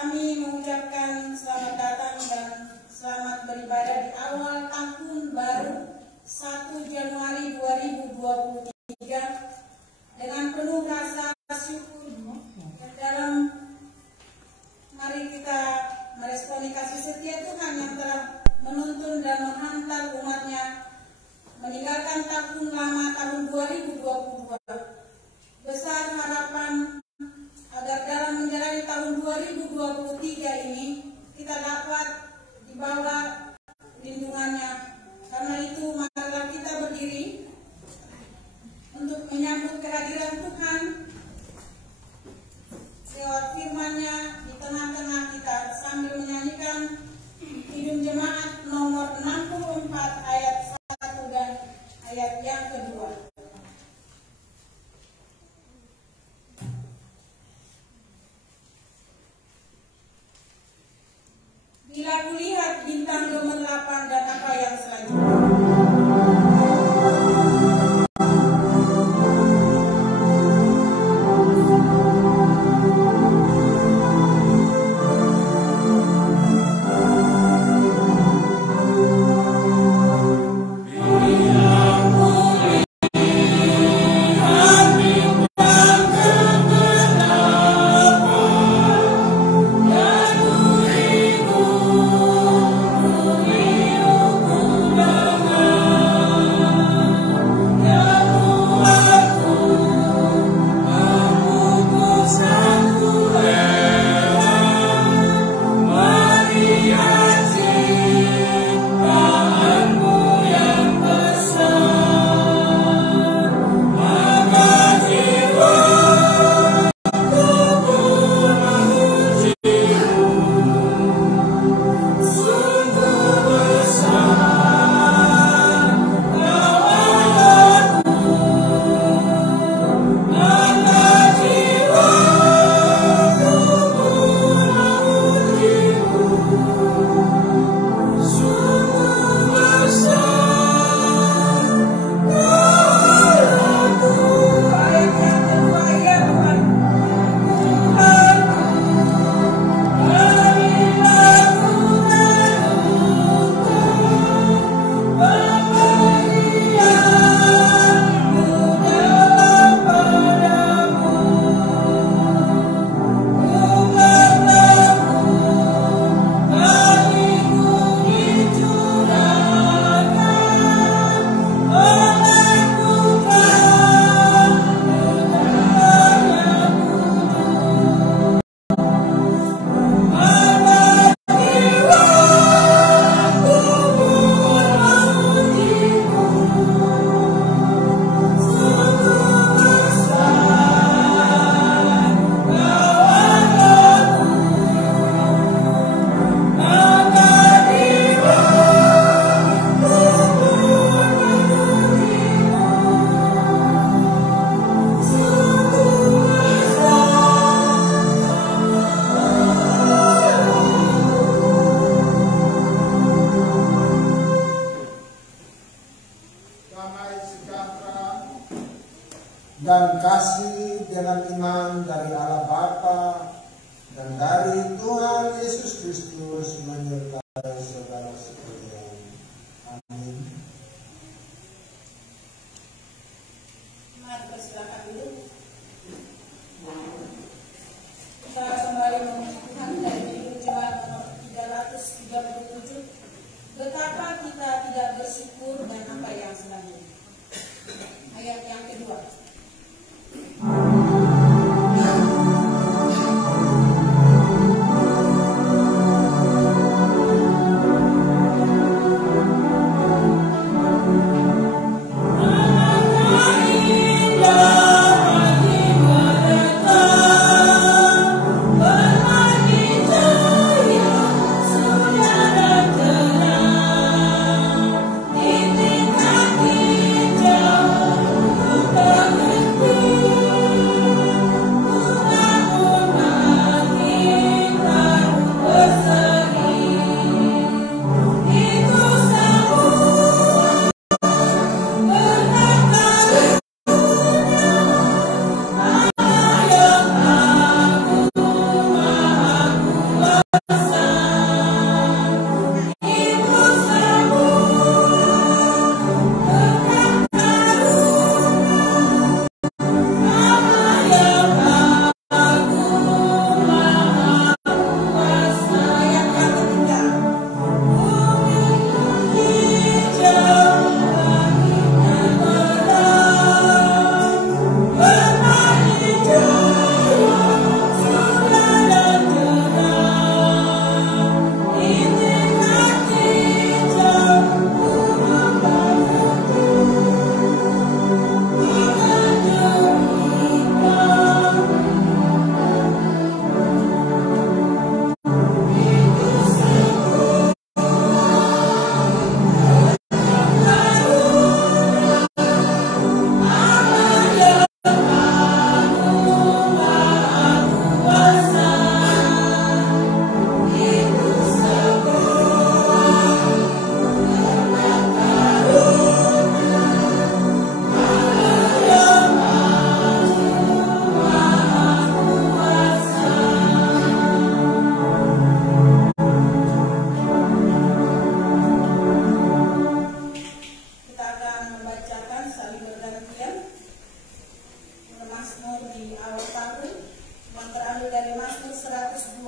Kami mengucapkan selamat datang dan selamat beribadah di awal tahun baru 1 Januari 2023 dengan penuh rasa syukur. Dalam mari kita meresponi kasih setia Tuhan yang telah menuntun dan menghantar umatnya meninggalkan tahun lama tahun 2022. Besar harapan agar dalam menjalani tahun 2023 ini kita dapat dibawa lindungannya. Karena itu marilah kita berdiri untuk menyambut kehadiran Tuhan lewat firman-Nya di tengah-tengah kita sambil menyanyikan Kidung Jemaat nomor 64 ayat 1 dan ayat yang kedua. Bila kulihat bintang gemerlapan dan apa yang selanjutnya. dan kasih dengan iman dari Allah Bapa dan dari Tuhan Yesus Kristus menyertai saudara sekalian. Amin. Mari persilakan dulu. Kita kembali memuji Tuhan dari Kidung Jemaat nomor 337. Betapa kita tidak bersyukur dan apa yang selanjutnya. Ayat yang kedua. dari Mazmur 127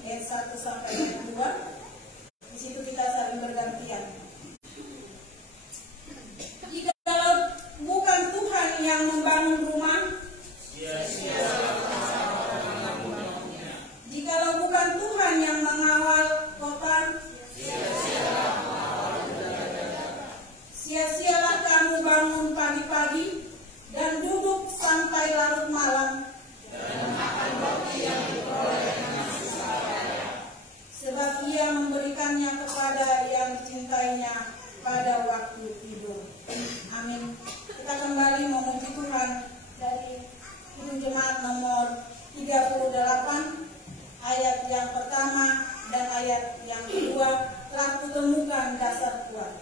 ayat 1 sampai 2. Di situ kita saling bergantian. Jikalau bukan Tuhan yang membangun rumah, jikalau bukan Tuhan yang mengawal kota, sia-sialah kamu bangun pagi-pagi dan duduk sampai larut malam, sebab Ia memberikannya kepada yang dicintainya pada waktu tidur. Amin. Kita kembali memuji Tuhan dari Kidung Jemaat nomor 38 ayat yang pertama dan ayat yang kedua, telah kutemukan dasar kuat.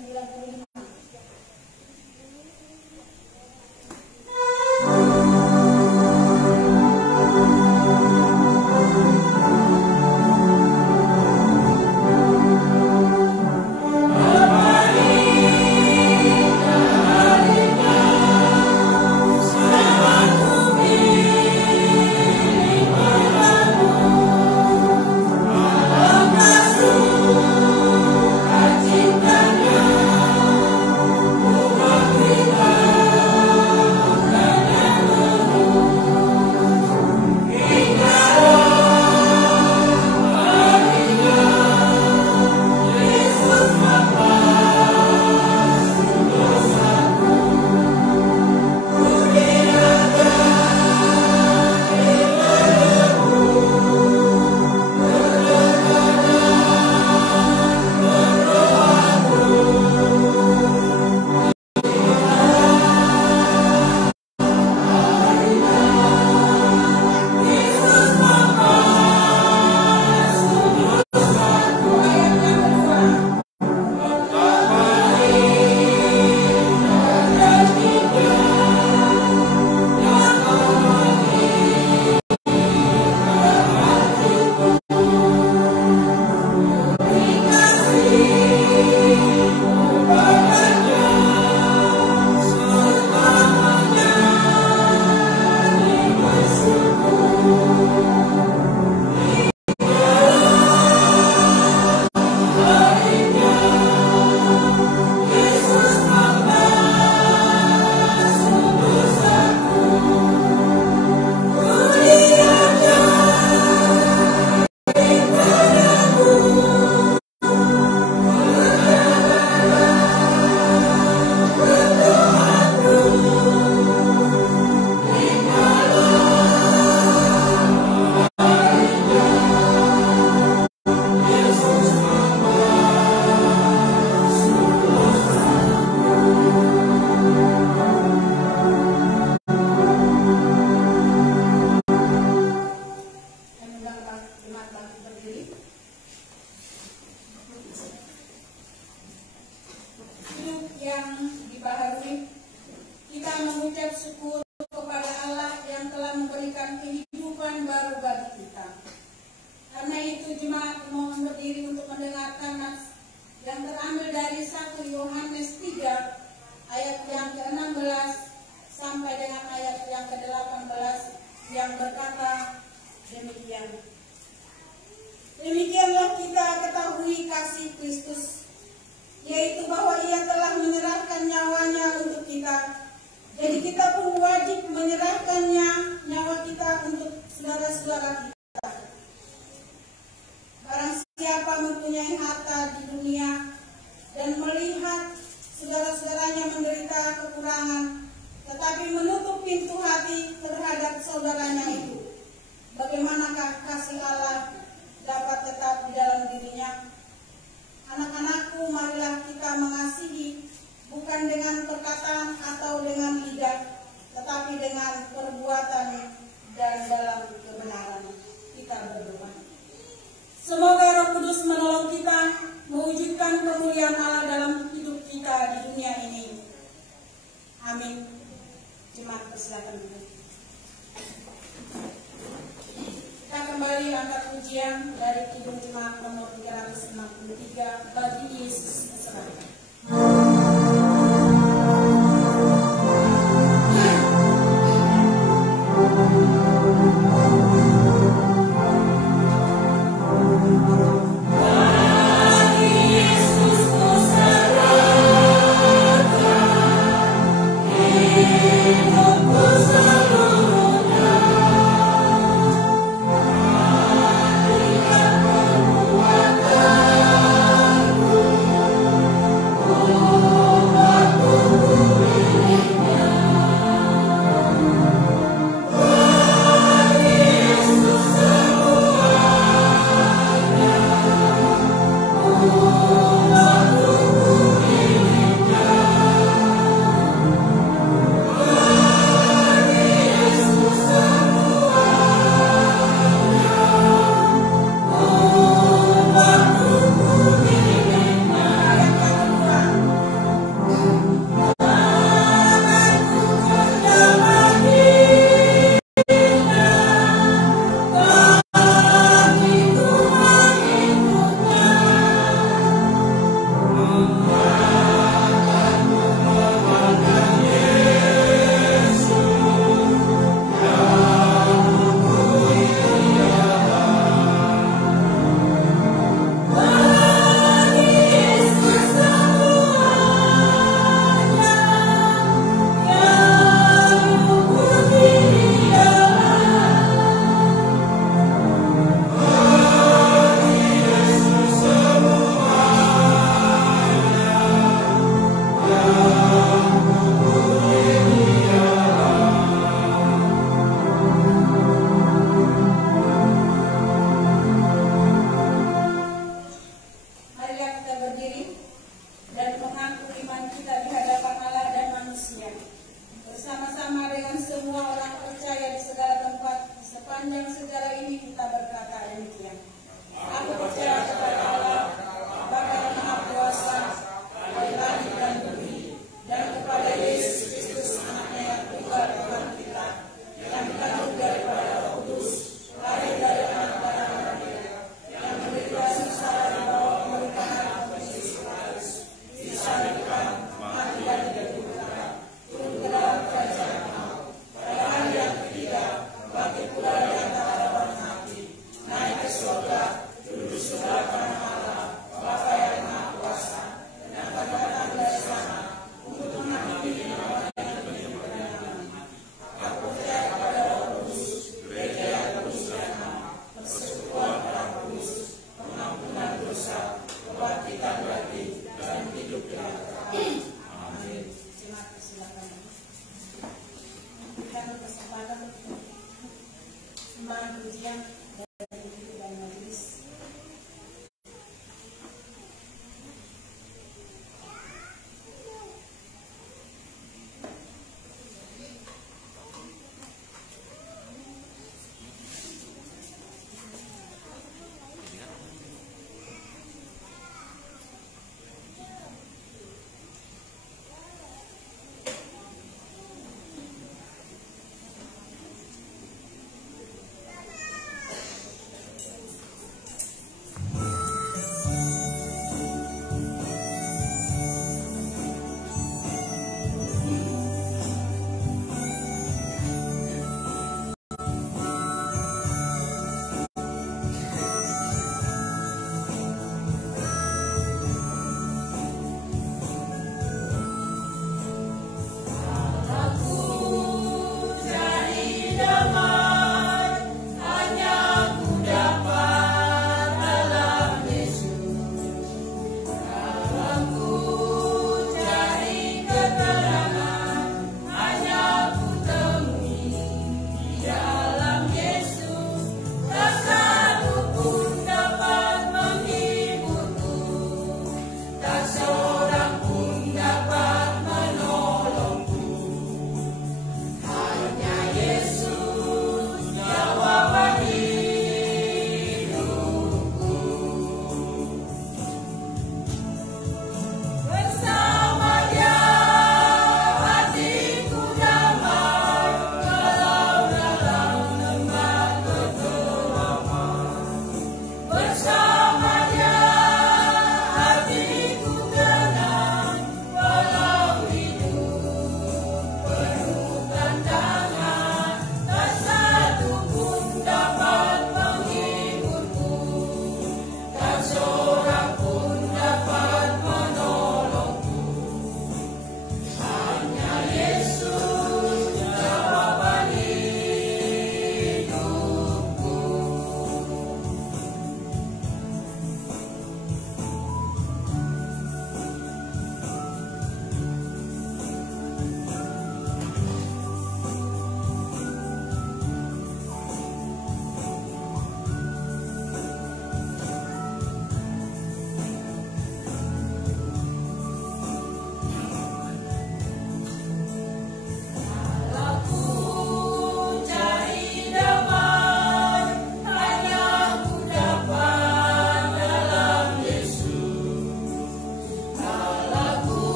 95. Demikianlah kita ketahui kasih Kristus, yaitu bahwa Ia telah menyerahkan nyawanya untuk kita. Jadi kita pun wajib menyerahkannya, nyawa kita untuk saudara-saudara kita. Barang siapa mempunyai harta di dunia dan melihat saudara-saudaranya menderita kekurangan, tetapi menutup pintu hati terhadap saudaranya itu, bagaimanakah kasih Allah dapat tetap di dalam dirinya? Anak-anakku, marilah kita mengasihi, bukan dengan perkataan atau dengan lidah, tetapi dengan perbuatan dan dalam kebenaran. Kita berdoa. Semoga Roh Kudus menolong kita mewujudkan kemuliaan Allah dalam hidup kita di dunia ini. Amin. Jemaat persilakan dulu. Kita kembali angkat pujian dari Kidung Jemaat nomor 363, Bagi Yesus Keselamatan. Yesus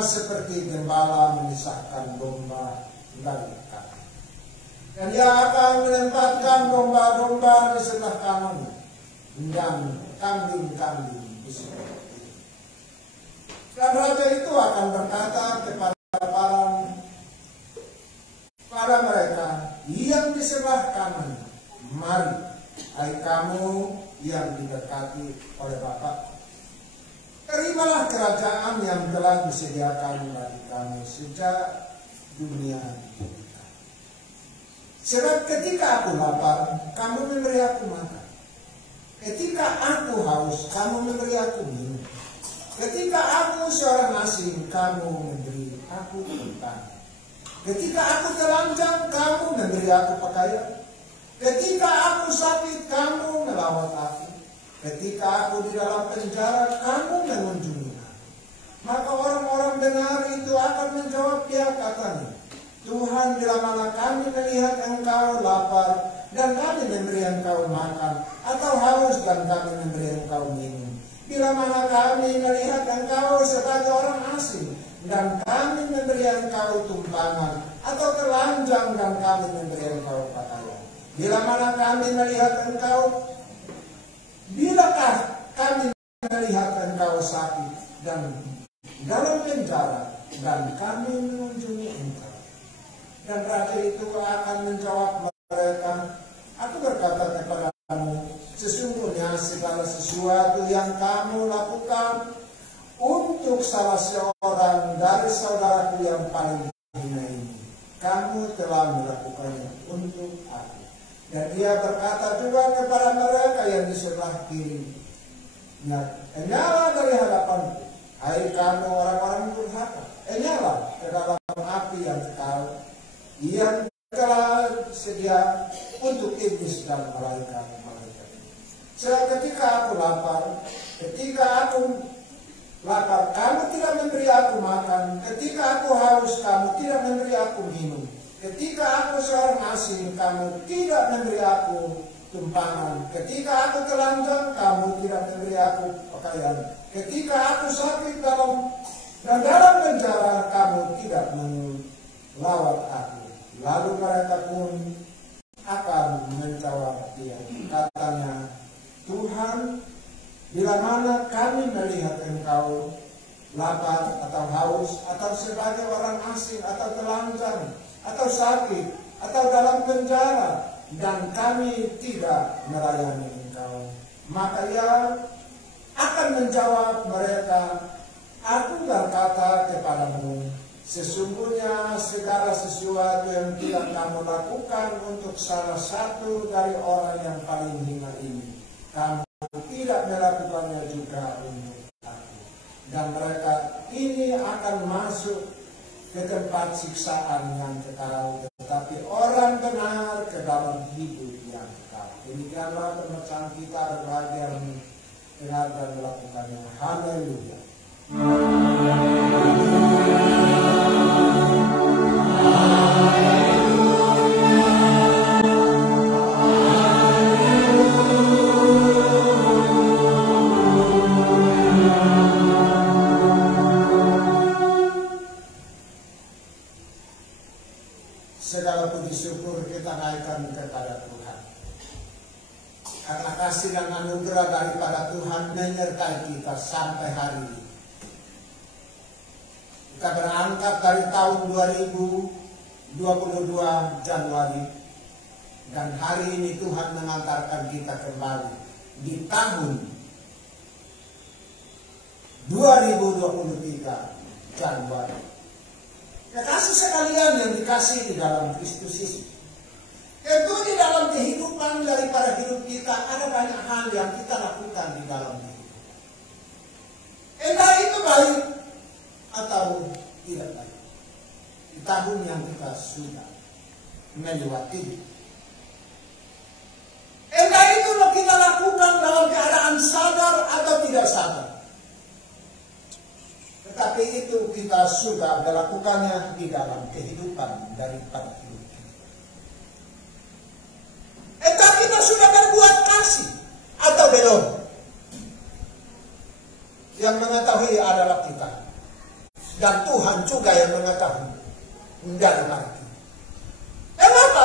Seperti gembala memisahkan domba dari kambing. Dan dia akan menempatkan domba-domba di sebelah kanan dan kambing-kambing di sebelah kiri. Dan raja itu akan berkata kepada mereka yang di sebelah kanan, mari, hai kamu yang diberkati oleh Bapa, terimalah kerajaan yang telah disediakan bagi kamu sejak dunia diciptakan. Sebab ketika aku lapar, kamu memberi aku makan. Ketika aku haus, kamu memberi aku minum. Ketika aku seorang asing, kamu memberi aku tempat. Ketika aku telanjang, kamu memberi aku pakaian. Ketika aku sakit, kamu melawat aku. Ketika aku di dalam penjara, kamu mengunjungi aku. Maka orang-orang benar itu akan menjawab, dia katanya, Tuhan, bila mana kami melihat engkau lapar dan kami memberi engkau makan, atau haus dan kami memberi engkau minum. Bila mana kami melihat engkau sebagai orang asing dan kami memberi engkau tumpangan, atau telanjang dan kami memberi engkau pakaian? Bila mana kami melihat engkau, bilakah kami melihat engkau sakit dan dalam penjara, dan kami mengunjungi engkau? Dan raja itu akan menjawab mereka, aku berkata kepadamu, sesungguhnya segala sesuatu yang kamu lakukan untuk salah seorang dari saudaraku yang paling hina ini, kamu telah melakukannya untuk aku. Dan dia berkata juga kepada mereka yang di sebelah kiri, nyala dari hadapanku, hai kamu orang-orang durhaka, nyala ke dalam api yang kekal, yang telah sedia untuk iblis dan malaikat-malaikat. Ketika aku lapar, kamu tidak memberi aku makan. Ketika aku haus, kamu tidak memberi aku minum. Ketika aku seorang asing, kamu tidak memberi aku tumpangan. Ketika aku telanjang, kamu tidak memberi aku pakaian. Ketika aku sakit dalam penjara, kamu tidak melawat aku. Lalu mereka pun akan menjawab dia, katanya, Tuhan, bila mana kami melihat engkau lapar atau haus, atau sebagai orang asing, atau telanjang, atau sakit, atau dalam penjara, dan kami tidak melayani engkau, maka ia akan menjawab mereka, aku berkata kepadamu, sesungguhnya segala sesuatu yang tidak kamu lakukan untuk salah satu dari orang yang paling hina ini, kamu tidak melakukannya juga untuk aku. Dan mereka ini akan masuk ke tempat siksaan yang kekal, tetapi orang benar ke dalam hidup yang kekal. Demikianlah pembacaan kita bagi yang dengar dan melakukannya. Haleluya. Segala puji syukur kita naikkan kepada Tuhan, karena kasih dan anugerah daripada Tuhan menyertai kita sampai hari ini. Kita berangkat dari tahun 2022 Januari, dan hari ini Tuhan mengantarkan kita kembali di tahun 2023 Januari. Kekasih sekalian yang dikasih di dalam Kristus Yesus, tentu di dalam kehidupan daripada hidup kita ada banyak hal yang kita lakukan di dalam hidup. Entah itu baik atau tidak baik di tahun yang kita sudah melewati. Entah itu kita lakukan dalam keadaan sadar atau tidak sadar, tetapi itu kita sudah melakukannya di dalam kehidupan daripada hidup kita. Entah kita sudah berbuat kasih atau belum, yang mengetahui adalah kita, dan Tuhan juga yang mengetahui dari mana kita. Kenapa?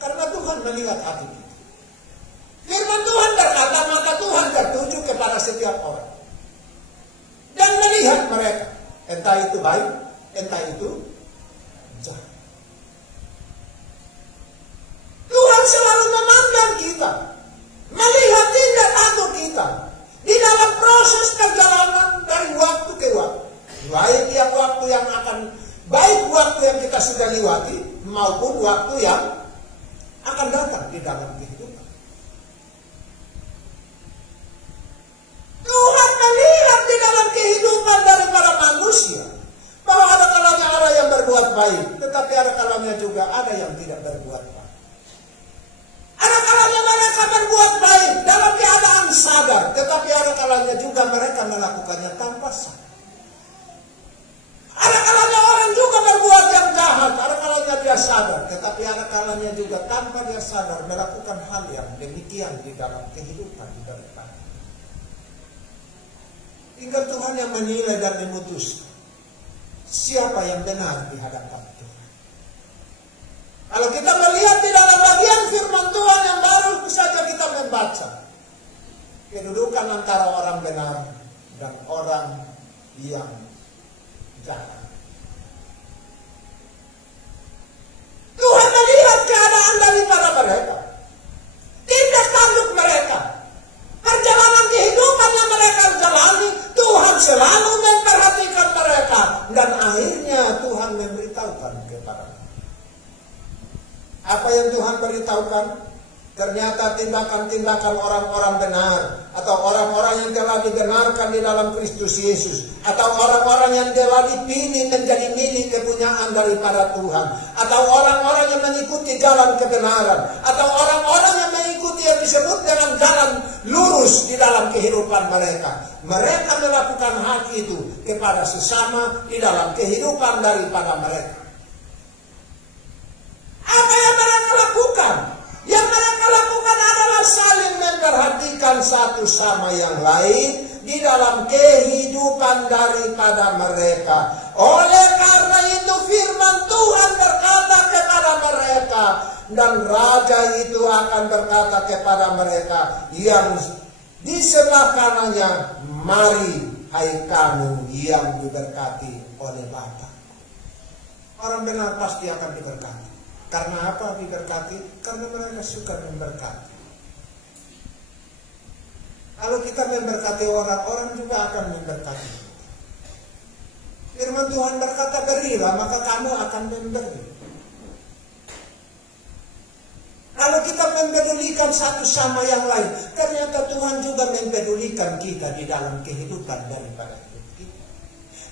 Karena Tuhan melihat hati kita. Firman Tuhan berkata, maka Tuhan tertuju kepada setiap orang dan melihat mereka, entah itu baik, entah itu jahat. Tuhan selalu memandang kita, melihat tindak tanduk kita di dalam proses perjalanan dari waktu ke waktu, baik waktu yang kita sudah lewati maupun waktu yang akan datang di dalam kehidupan. Tuhan melihat di dalam kehidupan dari para manusia bahwa ada kalanya ada yang berbuat baik, tetapi ada kalanya juga ada yang tidak berbuat baik. Ada kalanya mereka berbuat baik dalam keadaan sadar, tetapi ada kalanya juga mereka melakukannya tanpa sadar. Ada kalanya orang juga berbuat yang jahat, ada kalanya dia sadar, tetapi ada kalanya juga tanpa dia sadar melakukan hal yang demikian di dalam kehidupan mereka. Tinggal Tuhan yang menilai dan memutuskan siapa yang benar di hadapan Tuhan. Kalau kita melihat di dalam bagian firman Tuhan yang baru saja kita membaca, kedudukan antara orang benar dan orang yang jahat. Tuhan melihat keadaan daripada mereka, tindak tanduk mereka, perjalanan kehidupan yang mereka jalani. Tuhan selalu memperhatikan mereka, dan akhirnya Tuhan memberitahukan kepada mereka. Apa yang Tuhan beritahukan? Ternyata tindakan-tindakan orang-orang benar, atau orang-orang yang telah dibenarkan di dalam Kristus Yesus, atau orang-orang yang telah dipilih menjadi milik kepunyaan daripada Tuhan, atau orang-orang yang mengikuti jalan kebenaran, atau orang-orang yang mengikuti yang disebut dengan jalan lurus di dalam kehidupan mereka. Mereka melakukan hak itu kepada sesama di dalam kehidupan daripada mereka. Apa yang mereka lakukan? Yang mereka lakukan adalah saling memperhatikan satu sama yang lain di dalam kehidupan daripada mereka. Oleh karena itu firman Tuhan berkata kepada mereka, dan raja itu akan berkata kepada mereka yang di sebelah kanannya, mari hai kamu yang diberkati oleh Bapa. Orang benar pasti akan diberkati. Karena apa diberkati? Karena mereka suka memberkati. Kalau kita memberkati orang juga akan memberkati. Firman Tuhan berkata, berilah maka kamu akan memberi. Kalau kita mempedulikan satu sama yang lain, ternyata Tuhan juga mempedulikan kita di dalam kehidupan daripada hidup kita.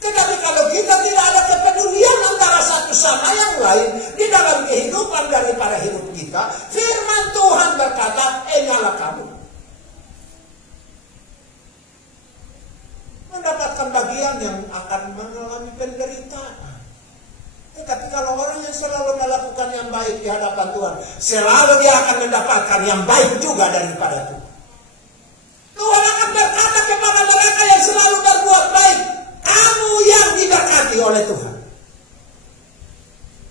Tetapi kalau kita tidak ada kepedulian antara satu sama yang lain di dalam kehidupan daripada hidup kita, firman Tuhan berkata, nyala kamu mendapatkan bagian yang akan mengalami penderitaan. Tetapi kalau orang yang selalu melakukan yang baik di hadapan Tuhan, selalu dia akan mendapatkan yang baik juga daripada Tuhan. Tuhan akan berkata kepada mereka yang selalu berbuat baik, kamu yang diberkati oleh Tuhan.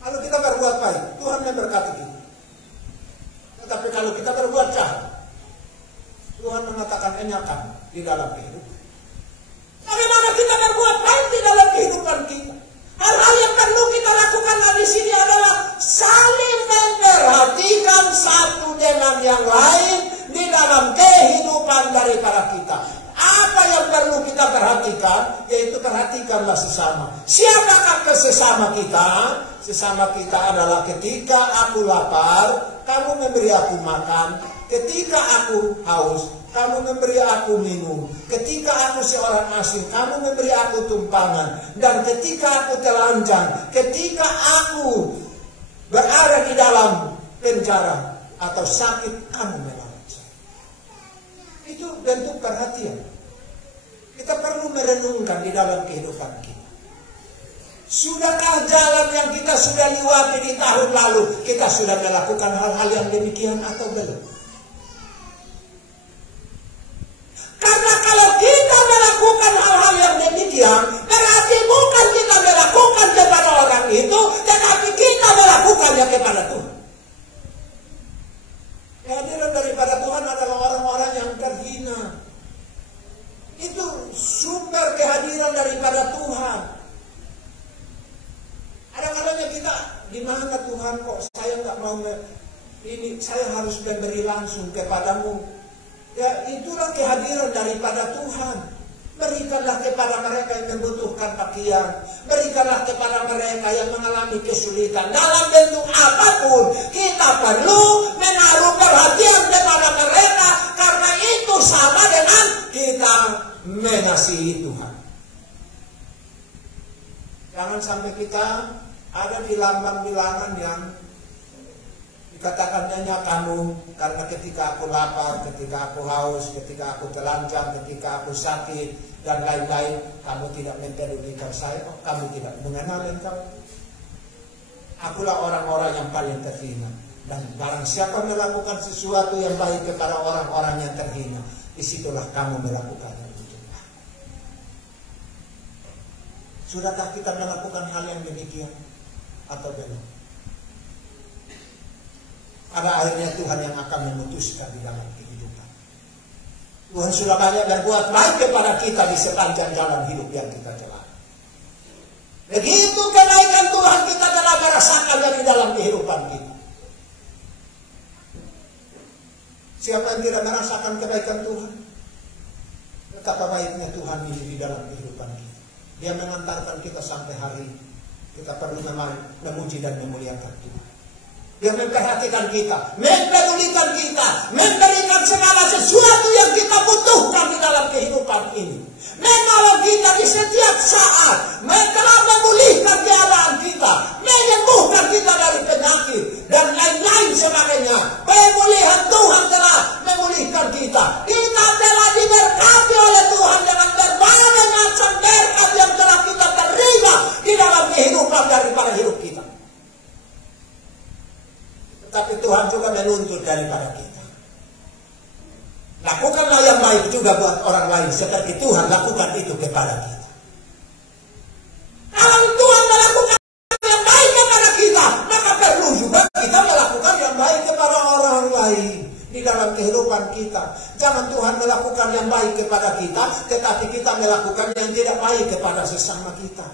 Kalau kita berbuat baik, Tuhan memberkati kita. Tetapi kalau kita berbuat jahat, Tuhan mengatakan enyakan di dalam kehidupan. Bagaimana kita berbuat baik di dalam kehidupan kita? Hal-hal yang perlu kita lakukan di sini adalah saling memperhatikan satu dengan yang lain di dalam kehidupan daripada kita. Apa yang perlu kita perhatikan? Yaitu perhatikanlah sesama. Siapakah sesama kita? Sesama kita adalah ketika aku lapar, kamu memberi aku makan. Ketika aku haus, kamu memberi aku minum. Ketika aku seorang asing, kamu memberi aku tumpangan. Dan ketika aku telanjang, ketika aku berada di dalam penjara atau sakit, kamu merawat saya. Itu bentuk perhatian. Kita perlu merenungkan di dalam kehidupan kita. Sudahkah jalan yang kita sudah lewati di tahun lalu, kita sudah melakukan hal-hal yang demikian atau belum? Karena kalau kita melakukan hal-hal yang demikian, berarti bukan kita melakukan kepada orang itu, tetapi kita melakukannya kepada Tuhan. Kehadiran daripada Tuhan adalah orang-orang yang terhina. Itu sumber kehadiran daripada Tuhan. Ada kalanya kita, di mana Tuhan kok saya nggak mau ini, saya harus memberi langsung kepadamu. Ya, itulah kehadiran daripada Tuhan. Berikanlah kepada mereka yang membutuhkan pakaian. Berikanlah kepada mereka yang mengalami kesulitan. Dalam bentuk apapun, kita perlu menaruh perhatian kepada mereka. Karena itu sama dengan kita mengasihi Tuhan. Jangan sampai kita ada di bilangan yang dikatakannya kamu, karena ketika aku lapar, ketika aku haus, ketika aku telanjang, ketika aku sakit, dan lain-lain, kamu tidak mempedulikan saya, kamu tidak mengenal engkau. Akulah orang-orang yang paling terhina. Dan barang siapa melakukan sesuatu yang baik kepada orang-orang yang terhina, disitulah kamu melakukannya. Sudahkah kita melakukan hal yang demikian atau belum? Pada akhirnya Tuhan yang akan memutuskan di dalam kehidupan. Tuhan sudah banyak berbuat baik kepada kita di sepanjang jalan hidup yang kita jalani. Begitu kebaikan Tuhan kita telah merasakan dari dalam kehidupan kita. Siapa yang tidak merasakan kebaikan Tuhan? Betapa baiknya Tuhan ini di dalam kehidupan kita. Dia mengantarkan kita sampai hari ini. Kita perlu memuji dan memuliakan Tuhan. Dia memperhatikan kita, mempedulikan kita, memberikan segala sesuatu yang kita butuhkan di dalam kehidupan ini. Menolong kita di setiap saat, telah memulihkan keadaan kita, menyembuhkan kita dari penyakit dan lain-lain sebagainya. Pemulihan Tuhan telah memulihkan kita. Kita telah diberkati oleh Tuhan dengan berbagai macam berkat yang telah kita terima di dalam kehidupan daripada hidup kita. Tapi Tuhan juga menuntut daripada kita. Lakukanlah yang baik juga buat orang lain seperti Tuhan lakukan itu kepada kita. Kalau Tuhan melakukan yang baik kepada kita, maka perlu juga kita melakukan yang baik kepada orang lain di dalam kehidupan kita. Jangan Tuhan melakukan yang baik kepada kita, tetapi kita melakukan yang tidak baik kepada sesama kita.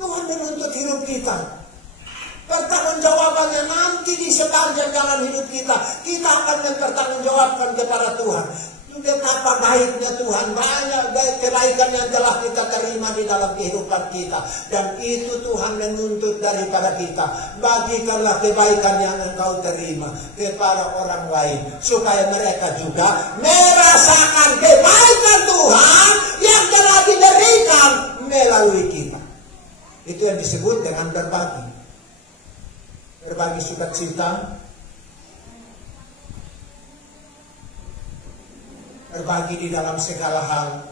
Tuhan menuntut hidup kita. Pertanggungjawabannya nanti di sepanjang jalan hidup kita. Kita akan mempertanggungjawabkan kepada Tuhan. Betapa baiknya Tuhan. Banyak kebaikan yang telah kita terima di dalam kehidupan kita. Dan itu Tuhan menuntut daripada kita. Bagikanlah kebaikan yang engkau terima kepada orang lain. Supaya mereka juga merasakan kebaikan Tuhan yang telah diberikan melalui kita. Itu yang disebut dengan berbagi. Berbagi sukacita, berbagi di dalam segala hal.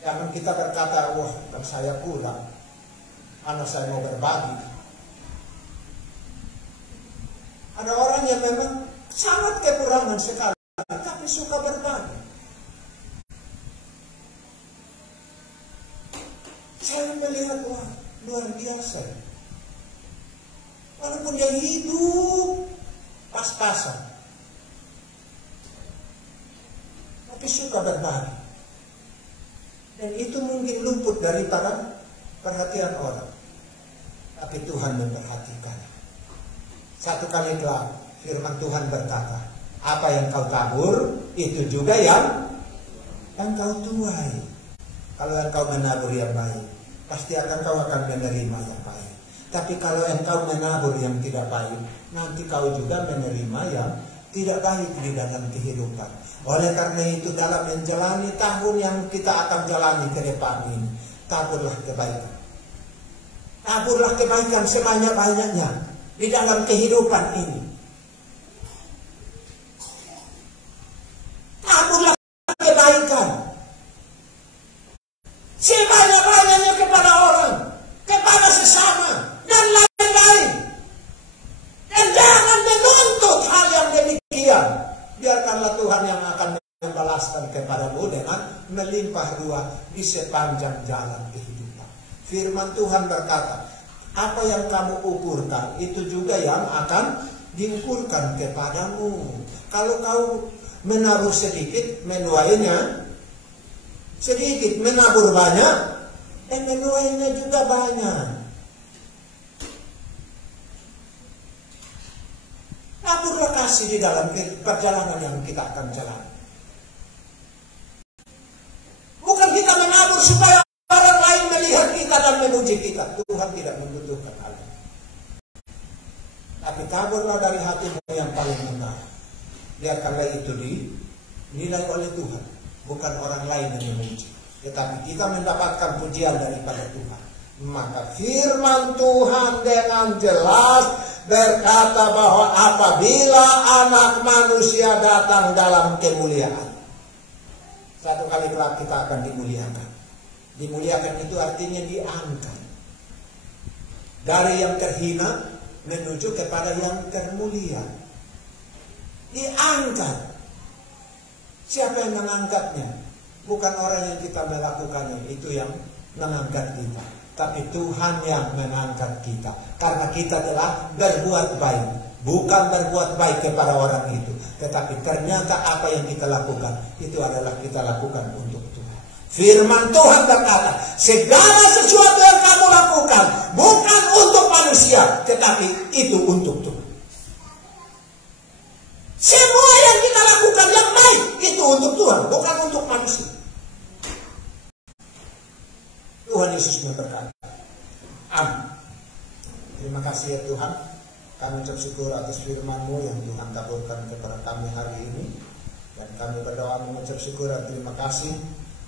Jangan kita berkata, wah kan saya kurang, karena saya mau berbagi. Ada orang yang memang sangat kekurangan sekali, tapi suka berbagi. Saya melihat, wah luar biasa. Walaupun dia hidup pas-pasan, tapi suka berbagi. Dan itu mungkin luput daripada perhatian orang. Tapi Tuhan memperhatikan. Satu kali kelak firman Tuhan berkata, apa yang kau tabur, itu juga yang kau tuai. Kalau engkau menabur yang baik, pasti kau akan menerima yang baik. Tapi kalau engkau menabur yang tidak baik, nanti kau juga menerima yang tidak baik di dalam kehidupan. Oleh karena itu dalam menjalani tahun yang kita akan jalani ke depan ini, taburlah kebaikan. Taburlah kebaikan sebanyak-banyaknya di dalam kehidupan ini. Taburlah kebaikan sebanyak-banyaknya kepada orang, kepada sesama, dan lain-lain. Dan jangan menuntut hal yang demikian. Biarkanlah Tuhan yang akan membalaskan kepadamu dengan melimpah ruah di sepanjang jalan kehidupan. Firman Tuhan berkata, apa yang kamu ukurkan, itu juga yang akan diukurkan kepadamu. Kalau kau menabur sedikit, menuainya sedikit. Menabur banyak, menuainya juga banyak. Taburlah kasih di dalam perjalanan yang kita akan jalani. Bukan kita menabur supaya orang lain melihat kita dan memuji kita. Tuhan tidak membutuhkan hal itu. Tapi taburlah dari hatimu yang paling benar. Biarkanlah itu dinilai oleh Tuhan, bukan orang lain yang memuji. Tetapi kita mendapatkan pujian daripada Tuhan. Maka firman Tuhan dengan jelas berkata bahwa apabila anak manusia datang dalam kemuliaan, satu kali kelak kita akan dimuliakan. Dimuliakan itu artinya diangkat dari yang terhina menuju kepada yang termulia. Diangkat. Siapa yang mengangkatnya? Bukan orang yang kita melakukannya, itu yang mengangkat kita, tapi Tuhan yang mengangkat kita. Karena kita telah berbuat baik. Bukan berbuat baik kepada orang itu, tetapi ternyata apa yang kita lakukan, itu adalah kita lakukan untuk Tuhan. Firman Tuhan berkata, segala sesuatu yang kamu lakukan, bukan untuk manusia, tetapi itu untuk Tuhan. Semua yang kita lakukan yang baik, itu untuk Tuhan, bukan untuk manusia. Tuhan Yesus berkata, amin. Terima kasih ya Tuhan. Kami bersyukur atas firman-Mu yang Tuhan taburkan kepada kami hari ini. Dan kami berdoa mengucap syukur dan terima kasih.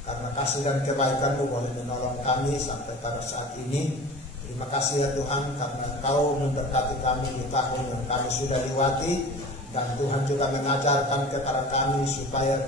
Karena kasih dan kebaikan-Mu boleh menolong kami sampai pada saat ini. Terima kasih ya Tuhan karena Engkau memberkati kami di tahun yang kami sudah lewati. Dan Tuhan juga mengajarkan kepada kami supaya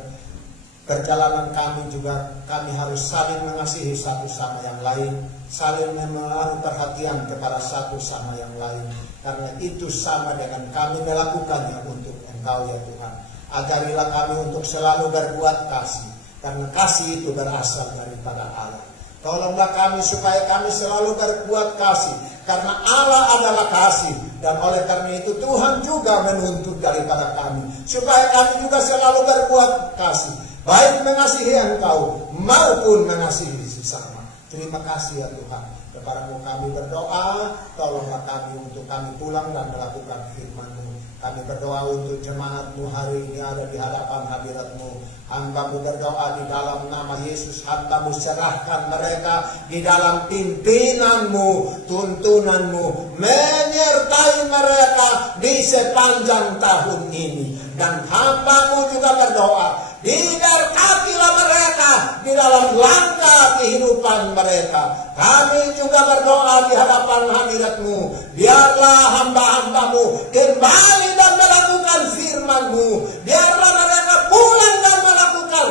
perjalanan kami juga kami harus saling mengasihi satu sama yang lain. Saling menaruh perhatian kepada satu sama yang lain. Karena itu sama dengan kami melakukannya untuk Engkau ya Tuhan. Ajarilah kami untuk selalu berbuat kasih. Karena kasih itu berasal daripada Allah. Tolonglah kami supaya kami selalu berbuat kasih. Karena Allah adalah kasih. Dan oleh karena itu Tuhan juga menuntut daripada kami. Supaya kami juga selalu berbuat kasih. Baik mengasihi Engkau maupun mengasihi sesama. Terima kasih ya Tuhan. Kepadamu kami berdoa, tolonglah kami untuk kami pulang dan melakukan firman-Mu. Kami berdoa untuk jemaat-Mu hari ini ada di hadapan hadirat-Mu. Hamba-Mu berdoa di dalam nama Yesus. Hamba-Mu serahkan mereka di dalam pimpinan-Mu, tuntunan-Mu. Menyertai mereka di sepanjang tahun ini. Dan hamba-Mu juga berdoa, diberkatilah mereka di dalam langkah kehidupan mereka. Kami juga berdoa di hadapan hadirat-Mu. Biarlah hamba-hamba-Mu kembali dan melakukan firman-Mu. Biarlah mereka pulang dan melakukan,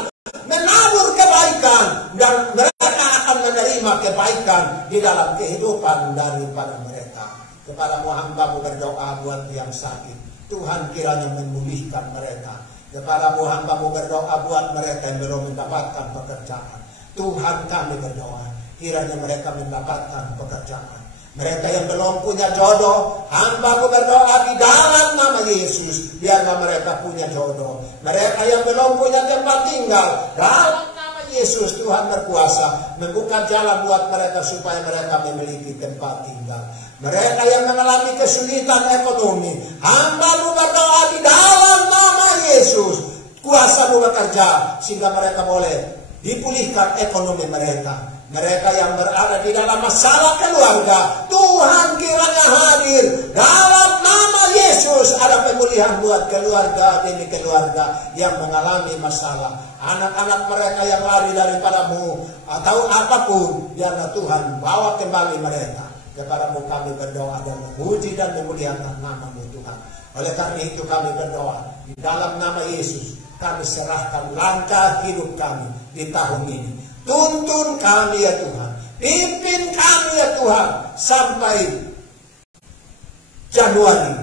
menabur kebaikan. Dan mereka akan menerima kebaikan di dalam kehidupan daripada mereka. Kepada hamba-Mu berdoa buat yang sakit. Tuhan kiranya memulihkan mereka. Kepada-Mu hamba-Mu berdoa buat mereka yang belum mendapatkan pekerjaan. Tuhan kami berdoa, kiranya mereka mendapatkan pekerjaan. Mereka yang belum punya jodoh, hamba-Mu berdoa di dalam nama Yesus, biarlah mereka punya jodoh. Mereka yang belum punya tempat tinggal, dalam nama Yesus Tuhan berkuasa membuka jalan buat mereka supaya mereka memiliki tempat tinggal. Mereka yang mengalami kesulitan ekonomi, hamba-Mu berdoa di dalam nama Yesus, kuasa-Mu bekerja sehingga mereka boleh dipulihkan ekonomi mereka. Mereka yang berada di dalam masalah keluarga, Tuhan kiranya hadir dalam nama Yesus. Ada pemulihan buat keluarga demi keluarga yang mengalami masalah. Anak-anak mereka yang lari daripada-Mu atau apapun, biarlah Tuhan bawa kembali mereka. Kepada-Mu kami berdoa dan memuji dan memuliakan nama-Mu Tuhan. Oleh karena itu kami berdoa di dalam nama Yesus. Kami serahkan langkah hidup kami di tahun ini. Tuntun kami ya Tuhan. Pimpin kami ya Tuhan. Sampai Januari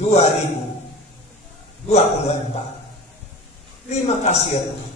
2024. Terima kasih ya Tuhan.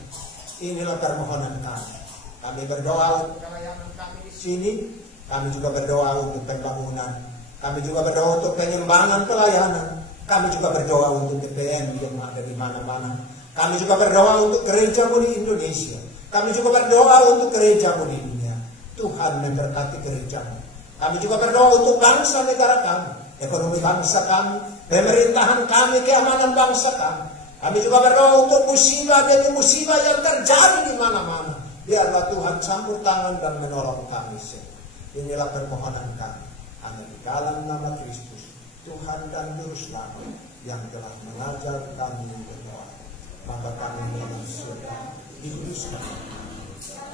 Inilah permohonan kami. Kami berdoa untuk pelayanan kami di sini. Kami juga berdoa untuk pembangunan. Kami juga berdoa untuk pengembangan pelayanan. Kami juga berdoa untuk TPM yang ada di mana-mana. Kami juga berdoa untuk gereja-Mu di Indonesia. Kami juga berdoa untuk gereja-Mu di dunia. Tuhan memberkati gereja-Mu. Kami juga berdoa untuk bangsa negara kami, ekonomi bangsa kami, pemerintahan kami, keamanan bangsa kami. Kami juga berdoa untuk musibah demi musibah yang terjadi di mana-mana. Biarlah Tuhan campur tangan dan menolong kami semua. Inilah permohonan kami. Hanya di dalam nama Kristus, Tuhan dan Juru Selamat yang telah mengajar kami berdoa. Maka kami dalam surga, dikuduskan,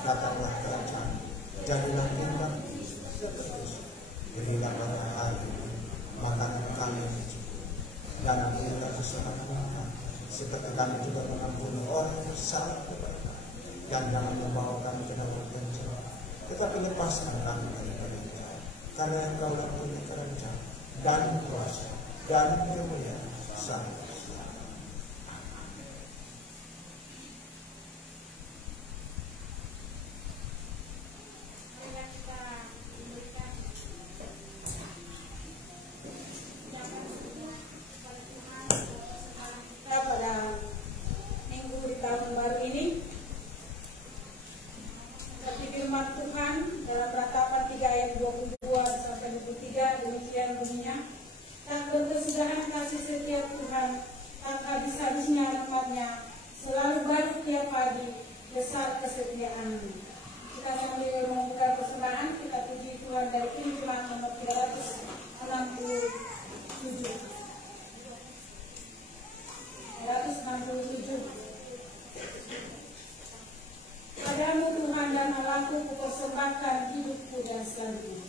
datanglah kerajaan, jadilah firman seterusnya. Berilah pada hari ini makanan kami yang cukup, dan ampunilah kesalahan kami, seperti kami juga mengampuni orang yang salah kepada kami. Dan jangan membawa kami ke dalam pencobaan, tetapi lepaskan kami dari jahat. Karena Engkau yang punya kerajaan dan kuasa dan kemuliaan sampai. keberkesidahan kasih setia Tuhan, tak habis-habisnya rahmat-Nya, selalu baru tiap pagi, besar kesetiaan-Mu. Kita sambil membuka persembahan, kita puji Tuhan dari Injilan nomor 367. Padamu Tuhan dan Allahku, kupersembahkan hidupku dan selanjutnya.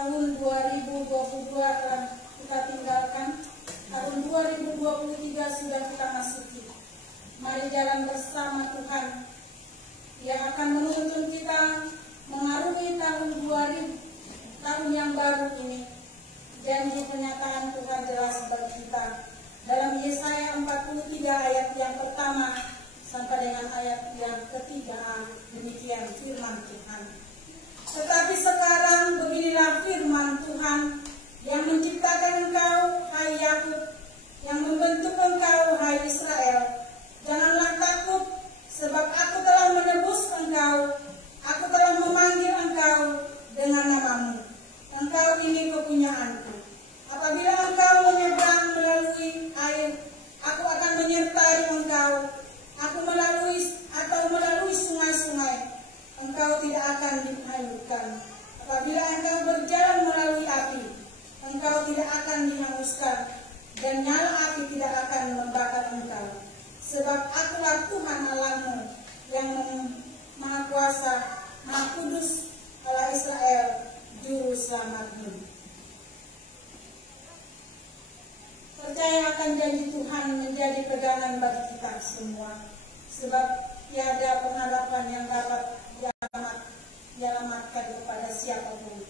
tahun 2022 telah kita tinggalkan, tahun 2023 sudah kita masuki. Mari jalan bersama Tuhan yang akan menuntun kita mengarungi tahun yang baru ini. Janji penyataan Tuhan jelas bagi kita dalam Yesaya 43 ayat yang pertama sampai dengan ayat yang ketiga. Demikian firman Tuhan. Tetapi sekarang beginilah firman Tuhan yang menciptakan engkau, hai Yakub, yang membentuk engkau, hai Israel. Janganlah takut, sebab aku telah menebus engkau, aku telah memanggil engkau dengan namamu. Engkau ini kepunyaanku. Apabila engkau menyeberang melalui air, aku akan menyertai engkau. Aku melalui sungai-sungai, engkau tidak akan dihanyutkan. Apabila engkau berjalan melalui api, engkau tidak akan dihanguskan, dan nyala api tidak akan membakar engkau. Sebab akulah Tuhan Allahmu yang Maha Kuasa, Maha Kudus, Allah Israel, Juru Selamatmu. Percaya akan janji Tuhan menjadi pegangan bagi kita semua, sebab tiada pengharapan yang dapat dialamatkan kepada siapapun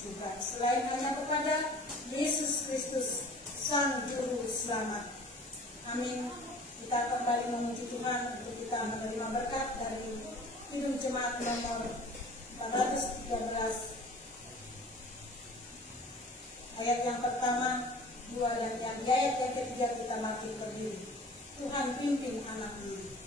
juga selain hanya kepada Yesus Kristus, Sang Juru Selamat. Amin. Kita kembali memuji Tuhan untuk kita menerima berkat dari Kidung Jemaat nomor 413 ayat yang pertama, 2 dan di ayat yang ketiga kita makin berdiri. Tuhan pimpin anak ini.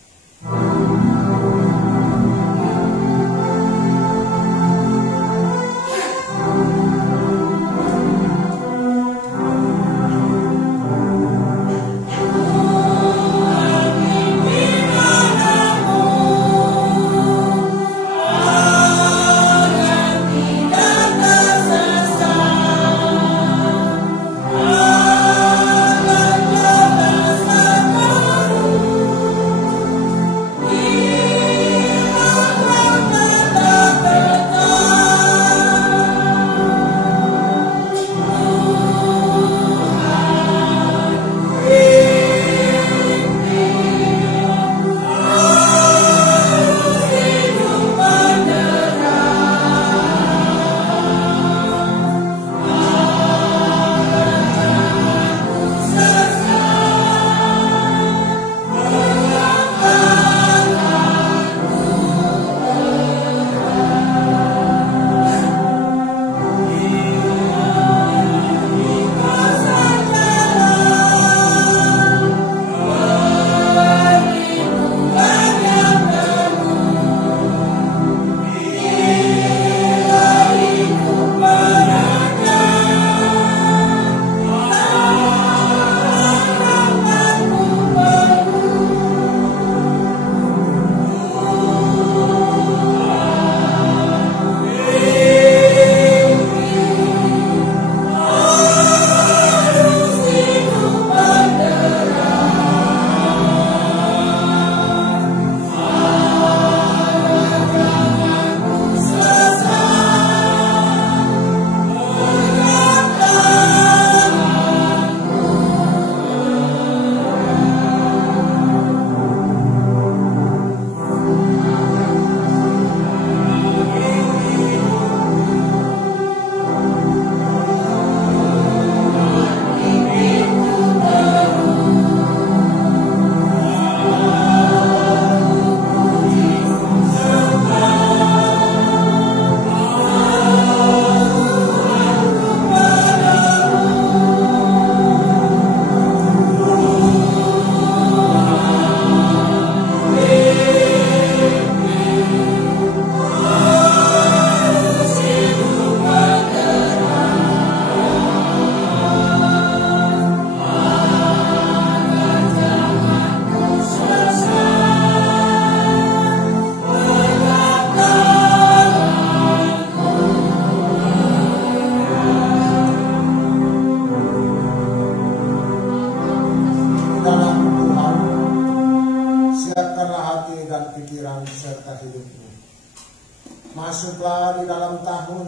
Masuklah di dalam tahun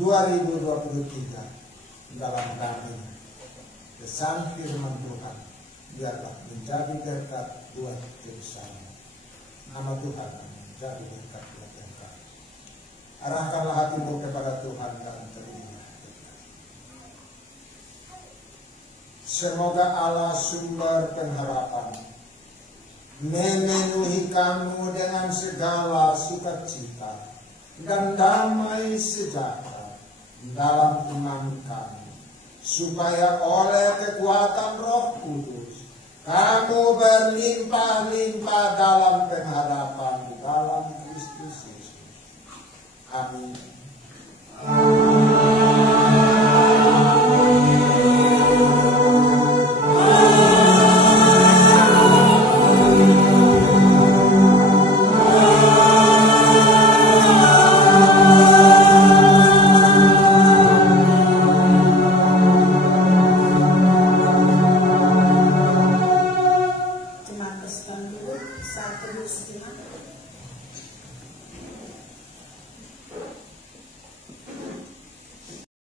2023 dalam kami. Kesan firman Tuhan biarlah menjadi berkat buat bersama. Nama Tuhan menjadi berkat buat kita. Arahkanlah hatimu kepada Tuhan dan terima. Semoga Allah sumber pengharapan memenuhi kamu dengan segala sukacita dan damai sejahtera dalam iman kamu, supaya oleh kekuatan Roh Kudus kamu berlimpah-limpah dalam pengharapan di dalam Kristus Yesus. Amin.